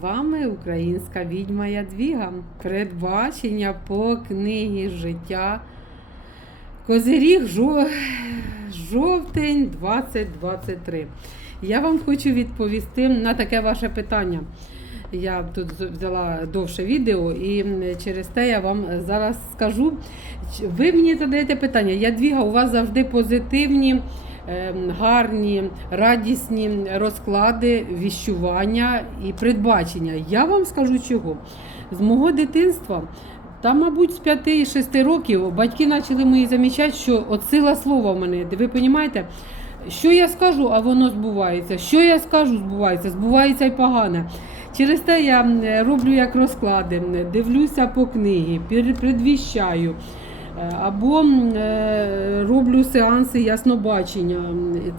З вами українська відьма Ядвіга. Передбачення по книгі життя. Козиріг жо- жовтень 2023. Я вам хочу відповісти на таке ваше питання. Я тут взяла довше відео і через те я вам зараз скажу. Ви мені задаєте питання, Ядвіга, у вас завжди позитивні, гарні, радісні розклади, віщування і передбачення. Я вам скажу чого. З мого дитинства, та, мабуть, з 5-6 років батьки почали мої замічати, що от сила слова в мене. Ви розумієте? Що я скажу, а воно збувається. Що я скажу, збувається, збувається й погане. Через те я роблю як розклади, дивлюся по книгі, пер- предвіщаю. Е, Або е, роблю сеанси яснобачення.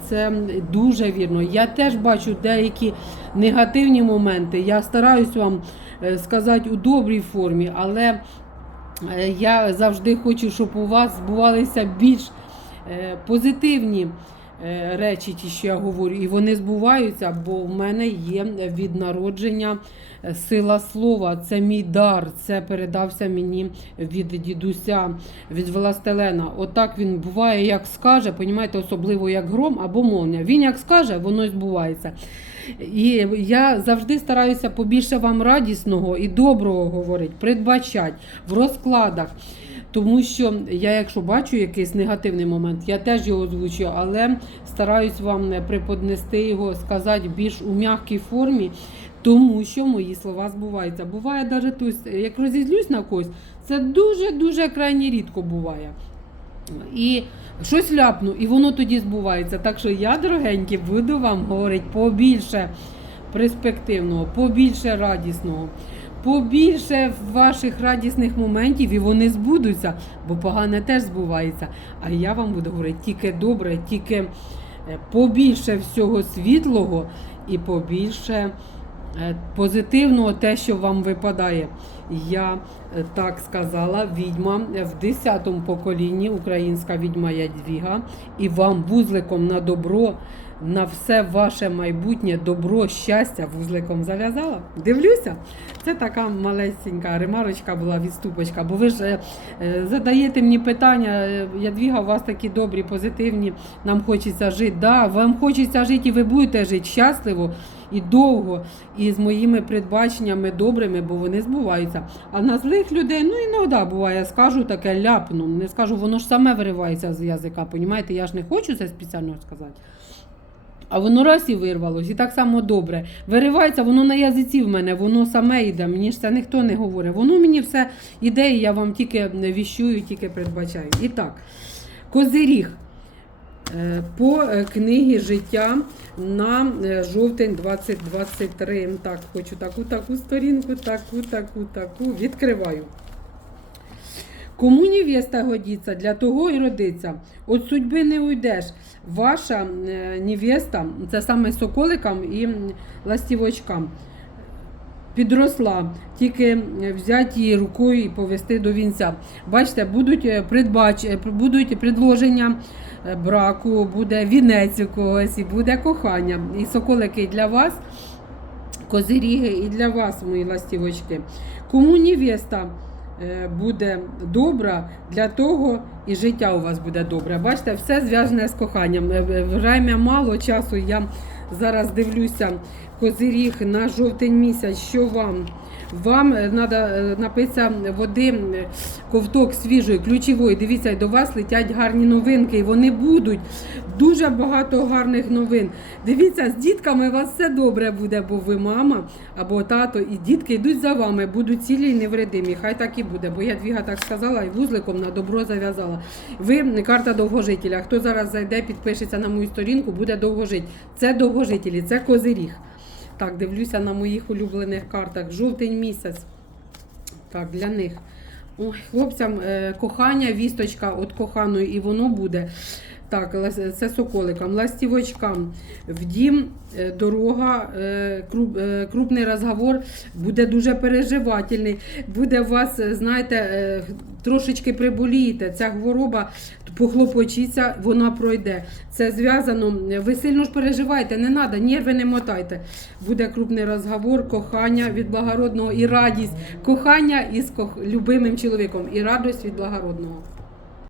Це дуже вірно. Я теж бачу деякі негативні моменти. Я стараюсь вам е, сказати у добрій формі, але е, я завжди хочу, щоб у вас збувалися більш позитивні речі, ті, що я говорю, і вони збуваються, бо в мене є від народження е, сила слова. Це мій дар, це передався мені від дідуся, від Властелена. Отак він буває, як скаже, понімаєте, особливо як гром або молния. Він як скаже, воно збувається. І я завжди стараюся побільше вам радісного і доброго говорити, передбачати в розкладах. Тому що я, якщо бачу якийсь негативний момент, я теж його озвучую, але стараюсь вам не преподнести його, сказати більш у м'якій формі, тому що мої слова збуваються. Буває навіть тут, як розізлюсь на когось, це дуже-дуже крайні рідко буває. І щось ляпну, і воно тоді збувається. Так що я, дорогенькі, буду вам говорити побільше перспективного, побільше радісного, побільше ваших радісних моментів, і вони збудуться, бо погане теж збувається. А я вам буду говорити тільки добре, тільки е, побільше всього світлого і побільше е, позитивного, те, що вам випадає. Я е, так сказала, відьма в 10-му поколінні, українська відьма Ядвіга, і вам вузликом на добро, на все ваше майбутнє добро, щастя вузликом зав'язала. Дивлюся, це така малесенька ремарочка була, відступочка, бо ви ж е, задаєте мені питання, е, Ядвіга, у вас такі добрі, позитивні, нам хочеться жити. Да, вам хочеться жити і ви будете жити щасливо і довго, і з моїми передбаченнями добрими, бо вони збуваються. А на злих людей, ну іноді буває, скажу таке ляпну, не скажу, воно ж саме виривається з язика. Понімаєте, я ж не хочу це спеціально сказати. А воно раз і вирвалось, і так само добре. Виривається, воно на язиці в мене, воно саме йде. Мені ж це ніхто не говорить. Воно мені все іде, і я вам тільки віщую, тільки передбачаю. І так, козиріг. Е, По е, книгі життя на е, жовтень 2023. Так, хочу таку, таку сторінку, таку, таку, таку. Відкриваю. Кому невеста годиться, для того і родиться. От судьби не уйдеш. Ваша е, невеста, це саме соколикам і ластівочкам, підросла. Тільки взяти її рукою і повести до вінця. Бачите, будуть е, придбач, е, будуть предложення браку, буде вінець у когось і буде кохання. І соколики для вас, козиріги і для вас, мої ластівочки. Кому невеста буде добра, для того і життя у вас буде добре. Бачите, все зв'язане з коханням. Е, е, Время мало часу. Я зараз дивлюся козиріг на жовтень місяць. Що вам? Вам треба напитися води, ковток свіжої, ключової. Дивіться, до вас летять гарні новинки, і вони будуть. Дуже багато гарних новин. Дивіться, з дітками у вас все добре буде, бо ви мама або тато, і дітки йдуть за вами, будуть цілі і невредимі. Хай так і буде, бо я двіга так сказала і вузликом на добро зав'язала. Ви карта довгожителя. Хто зараз зайде, підпишеться на мою сторінку, буде довго жити. Це довгожителі, це козиріг. Так, дивлюся на моїх улюблених картах. Жовтень місяць. Так, для них. Ой, хлопцям е, кохання, вісточка від коханої, і воно буде. Так, це соколикам, ластівочкам. В дім е, дорога, е, е, крупний розговор буде дуже переживательний. Буде вас, знаєте, трошечки приболієте. Ця хвороба похлопочіться, вона пройде. Це зв'язано. Ви сильно ж переживаєте, не треба, нерви не мотайте. Буде крупний розговор, кохання від благородного і радість. Кохання із любимим чоловіком і радість від благородного.